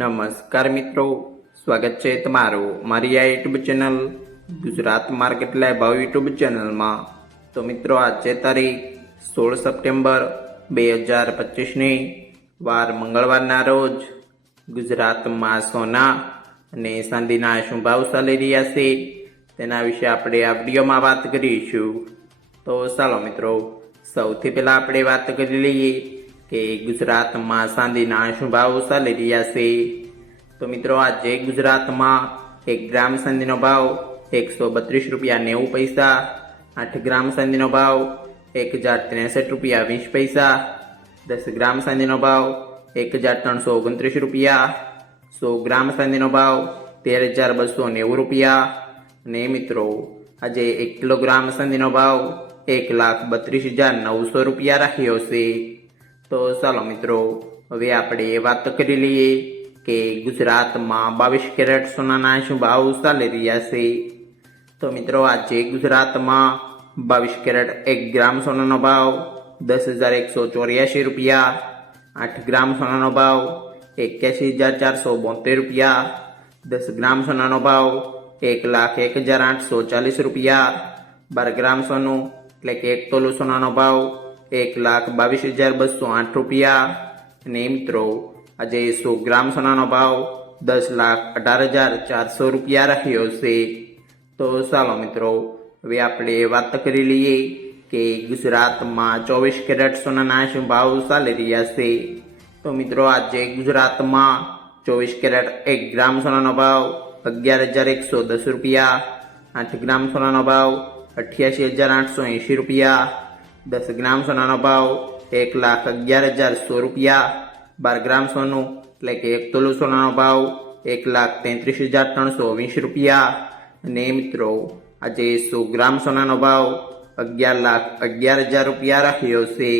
નમસ્કાર મિત્રો, સ્વાગત છે તમારું મારી આ YouTube channel Gujarat market live ભાવ યુટ્યુબ ચેનલમાં। તો મિત્રો આજે તારીખ 16 સપ્ટેમ્બર 2025ની વાર મંગળવારના રોજ ગુજરાતમાં સોના અને ચાંદીના શું ભાવ ચાલી રહ્યા છે તેના વિશે આપણે આ વિડીયોમાં વાત કરીશું। તો ચાલો મિત્રો, સૌથી પહેલા આપણે વાત કરી લઈએ કે ગુજરાતમાં ચાંદીના શું ભાવ ચાલી રહ્યા છે। તો મિત્રો આજે ગુજરાતમાં 1 ગ્રામ ચાંદીનો ભાવ 132 રૂપિયા 90 પૈસા, 8 ગ્રામ ચાંદીનો ભાવ 1063 રૂપિયા 20 પૈસા, 10 ગ્રામ ચાંદીનો ભાવ 1329 રૂપિયા, 100 ગ્રામ ચાંદીનો ભાવ 13290 રૂપિયા અને મિત્રો આજે 1 કિલોગ્રામ ચાંદીનો ભાવ 1,32,900 રૂપિયા રાખ્યો છે। તો ચાલો મિત્રો, હવે આપણે વાત કરી લઈએ કે ગુજરાતમાં 22 કેરેટ સોનાના શું ભાવ ચાલી રહ્યા છે। તો મિત્રો આજે ગુજરાતમાં 22 કેરેટ 1 ગ્રામ સોનાનો ભાવ 10,184 રૂપિયા, 8 ગ્રામ સોનાનો ભાવ 81,472 રૂપિયા, 10 ગ્રામ સોનાનો ભાવ 1,01,840 રૂપિયા, 12 ગ્રામ સોનું એટલે કે 1 તોલું સોનાનો ભાવ 1,22,208 રૂપિયા અને મિત્રો આજે 100 ગ્રામ સોનાનો ભાવ 10,18,400 રૂપિયા રાખ્યો છે। તો ચાલો મિત્રો, હવે આપણે વાત કરી લઈએ કે ગુજરાતમાં 24 કેરેટ સોનાના શું ભાવ ચાલી રહ્યા છે। તો મિત્રો આજે ગુજરાતમાં 24 કેરેટ 1 ગ્રામ સોનાનો ભાવ 11,110 રૂપિયા, 8 ગ્રામ સોનાનો ભાવ 88,880 રૂપિયા, 10 ગ્રામ સોનાનો ભાવ 1,11,100 રૂપિયા, 12 ગ્રામ સોનું એટલે કે 1 તોલું સોનાનો ભાવ 1,33,320 રૂપિયા અને મિત્રો આજે 100 ગ્રામ સોનાનો ભાવ 11,11,000 રૂપિયા રાખ્યો છે।